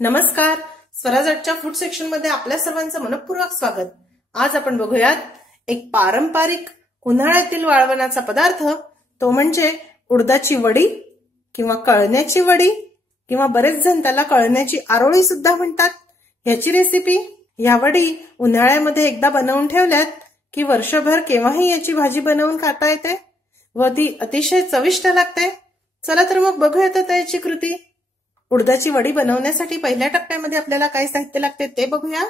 नमस्कार. स्वराजच्या food section मध्ये आपल्या सर्वांचं मनपूर्वक स्वागत. आज आपण बघूयात एक पारंपरिक उन्हाळ्यातील वाळवणाचा पदार्थ, तो म्हणजे उडदाची वडी किंवा कळण्याची वडी किंवा बरेच जण त्याला कळण्याची आरोळी सुद्धा म्हणतात. याची रेसिपी. या वडी उन्हाळ्यामध्ये एकदा बनवून ठेवल्यात की वर्षभर केव्हाही याची भाजी बनवून खाता येते व ती अतिशय चविष्ट लागते. चला तर मग बघूयात आता याची कृती. उडदाची वडी बनवण्यासाठी पहिल्या टप्प्यामध्ये आपल्याला काय साहित्य लागते ते बघूया.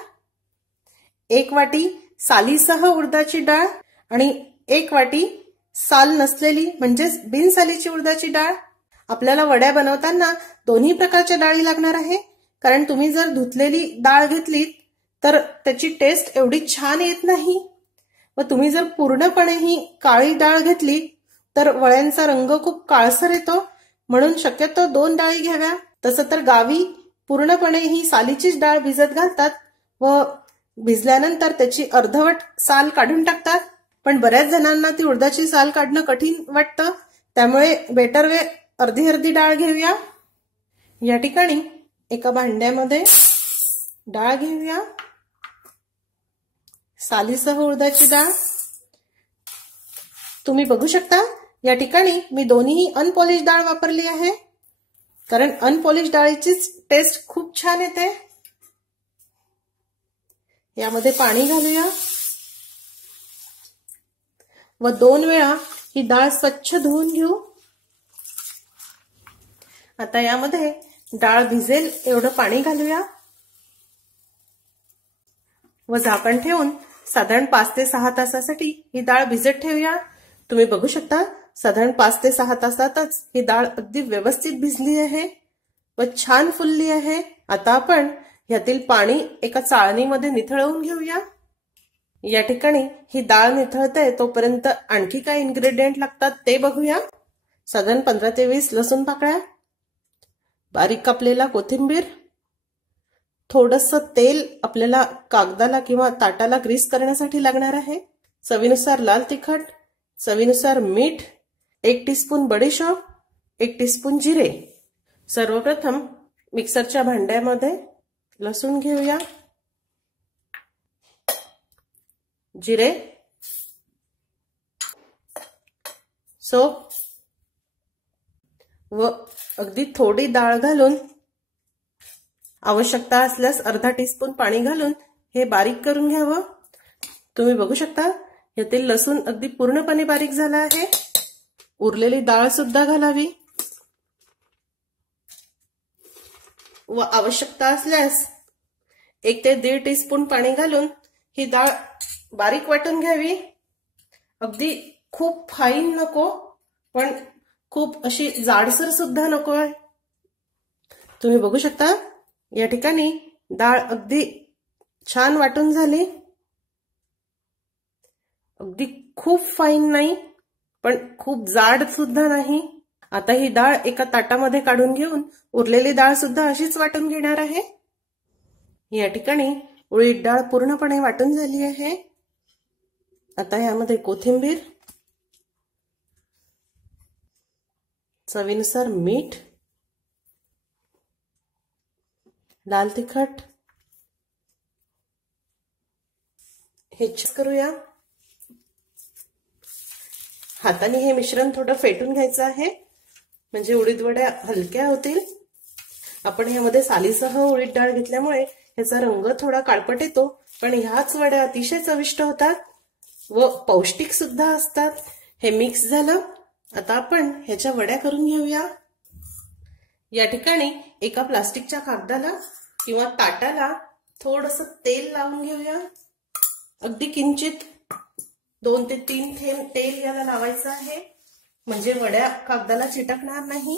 1 वाटी सालीसह उडदाची डाळ आणि 1 वाटी साल नसलेली म्हणजेच बिनसालीची उडदाची डाळ. आपल्याला वड्या बनवताना दोन्ही प्रकारच्या डाळी लागणार आहे, कारण तुम्ही जर धुतलेली डाळ घेतली तर त्याची टेस्ट एवढी छान येत नाही व तुम्ही जर पूर्णपणे ही काळी डाळ घेतली तर वड्यांचा रंग खूप काळसर येतो. म्हणून शक्यतो 2 डाळी घ्याव्या. तसं तर गावी पूर्णपणे ही सालीचीच डाळ भिजत घालतात व भिजल्यानंतर त्याची अर्धवट साल काढून टाकतात, पण बऱ्याच जणांना ती उडदाची साल काढणं कठीण वाटतं, त्यामुळे बेटर वे अर्धी अर्धी डाळ घेऊया. या ठिकाणी एका भांड्यामध्ये डाळ घेऊया. सालीसह उडदाची डाळ. तुम्ही बघू शकता या ठिकाणी मी दोन्ही अनपॉलिश डाळ वापरली आहे, कारण अनपॉलिश डाळीचीच टेस्ट खूप छान येते. यामध्ये पाणी घालूया व 2 वेळा ही डाळ स्वच्छ धुवून घेऊ. आता यामध्ये डाळ भिजेल एवढं पाणी घालूया व झाकण ठेवून साधारण 5 ते 6 तासासाठी ही डाळ भिजत ठेवूया. तुम्ही बघू शकता साधारण 5 ते 6 तासातच ही डाळ अगदी व्यवस्थित भिजली आहे व छान फुलली आहे. आता आपण यातील पाणी एका चाळणीमध्ये निथळवून घेऊया. या ठिकाणी ही डाळ निथळते तोपर्यंत आणखी काय इन्ग्रेडियंट लागतात ते बघूया. साधारण 15 ते 20 लसूण पाकळ्या, बारीक कापलेला कोथिंबीर, थोडंसं तेल आपल्याला कागदाला किंवा ताटाला ग्रीस करण्यासाठी लागणार आहे, चवीनुसार लाल तिखट, चवीनुसार मीठ, 1 टीस्पून बडीशोप, 1 टीस्पून जिरे. सर्वप्रथम मिक्सरच्या भांड्यामध्ये लसूण घेऊया, जिरे, सोप व अगदी थोडी डाळ घालून आवश्यकता असल्यास अर्धा टीस्पून पाणी घालून हे बारीक करून घ्यावं. तुम्ही बघू शकता यातील लसूण अगदी पूर्णपणे बारीक झाला आहे. उरलेली डाळ सुद्धा घालावी व आवश्यकता असल्यास 1 ते 1.5 टीस्पून पाणी घालून ही डाळ बारीक वाटून घ्यावी. अगदी खूप फाईन नको, पण खूप अशी जाडसर सुद्धा नको आहे. तुम्ही बघू शकता या ठिकाणी डाळ अगदी छान वाटून झाली. अगदी खूप फाईन नाही पण खूप जाड सुद्धा नाही. आता ही डाळ एका ताटामध्ये काढून घेऊन उरलेली डाळ सुद्धा अशीच वाटून घेणार आहे. या ठिकाणी उडीद डाळ पूर्णपणे वाटून झाली आहे. आता यामध्ये कोथिंबीर, चवीनुसार मीठ, लाल तिखट हे करूया. हाताने हे मिश्रण थोडं फेटून घ्यायचं आहे म्हणजे उडीद वड्या हलक्या होतील. आपण यामध्ये सालीसह उडीद डाळ घेतल्यामुळे याचा रंग थोडा काळपट येतो, पण ह्याच वड्या अतिशय चविष्ट होतात व पौष्टिक सुद्धा असतात. हे मिक्स झालं. आता आपण ह्याच्या वड्या करून घेऊया. या ठिकाणी एका प्लास्टिकच्या कागदाला किंवा ताटाला थोडंसं तेल लावून घेऊया. अगदी किंचित 2 ते 3 थेंब तेल याला लावायचं आहे म्हणजे वड्या कागदाला चिटकणार नाही.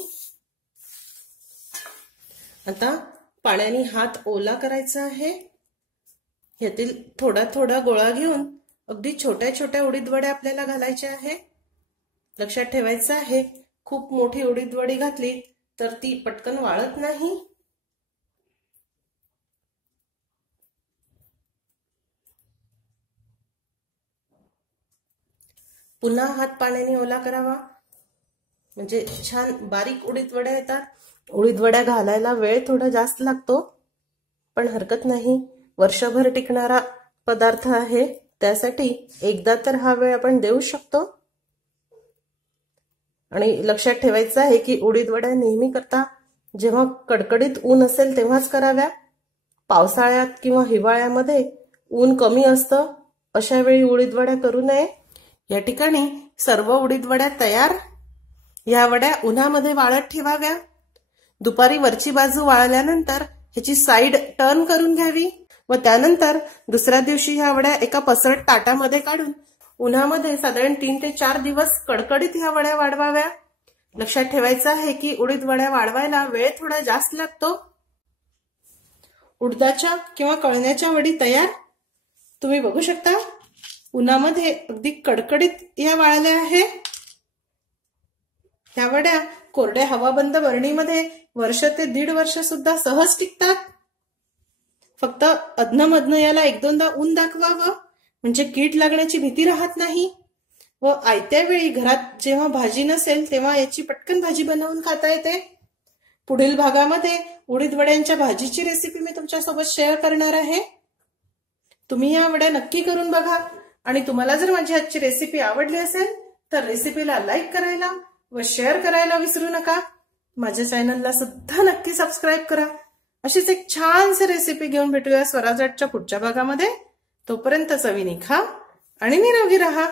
आता पाण्याने हात ओला करायचा आहे. यातील थोडा थोडा गोळा घेऊन अगदी छोट्या छोट्या उडीद वड्या आपल्याला घालायच्या आहे. लक्षात ठेवायचं आहे खूप मोठी उडीद वडी घातली तर ती पटकन वाळत नाही. पुन्हा हात पाण्याने ओला करावा म्हणजे छान बारीक उडीद वड्या येतात. उडीद वड्या घालायला वेळ थोडा जास्त लागतो, पण हरकत नाही, वर्षभर टिकणारा पदार्थ आहे, त्यासाठी एकदा तर हा वेळ आपण देऊ शकतो. आणि लक्षात ठेवायचं आहे की उडीद वड्या नेहमी करता जेव्हा कडकडीत ऊन असेल तेव्हाच कराव्या. पावसाळ्यात किंवा हिवाळ्यामध्ये ऊन कमी असतं, अशा वेळी उडीद वड्या करू नये. या ठिकाणी सर्व उडीद वड्या तयार. या वड्या उन्हामध्ये वाळत ठेवाव्या. दुपारी वरची बाजू वाळल्यानंतर ह्याची साईड टर्न करून घ्यावी व त्यानंतर दुसऱ्या दिवशी ह्या वड्या एका पसरट ताटामध्ये काढून उन्हामध्ये साधारण 3 ते 4 दिवस कडकडीत ह्या वड्या वाढवाव्या. लक्षात ठेवायचं आहे की उडीद वड्या वाढवायला वेळ थोडा जास्त लागतो. उडदाच्या किंवा कळण्याच्या वडी तयार. तुम्ही बघू शकता उन्हामध्ये अगदी कडकडीत या वाळल्या आहे. ह्या वड्या कोरड्या हवाबंद बरणीमध्ये वर्ष ते 1.5 वर्ष सुद्धा सहज टिकतात. फक्त अधनमधन याला 1-2दा ऊन दाखवावं म्हणजे कीड लागण्याची भीती राहत नाही व आयत्या वेळी घरात जेव्हा भाजी नसेल तेव्हा याची पटकन भाजी बनवून खाता येते. पुढील भागामध्ये उडीद वड्यांच्या भाजीची रेसिपी मी तुमच्यासोबत शेअर करणार आहे. तुम्ही या वड्या नक्की करून बघा आणि तुम्हाला जर माझी आजची रेसिपी आवडली असेल तर रेसिपीला लाईक करायला व शेअर करायला विसरू नका. माझ्या चॅनलला सुद्धा नक्की सबस्क्राईब करा. अशीच एक छानशी रेसिपी घेऊन भेटूया स्वराज आर्टच्या पुढच्या भागामध्ये. तोपर्यंत चवीने खा आणि निरोगी राहा.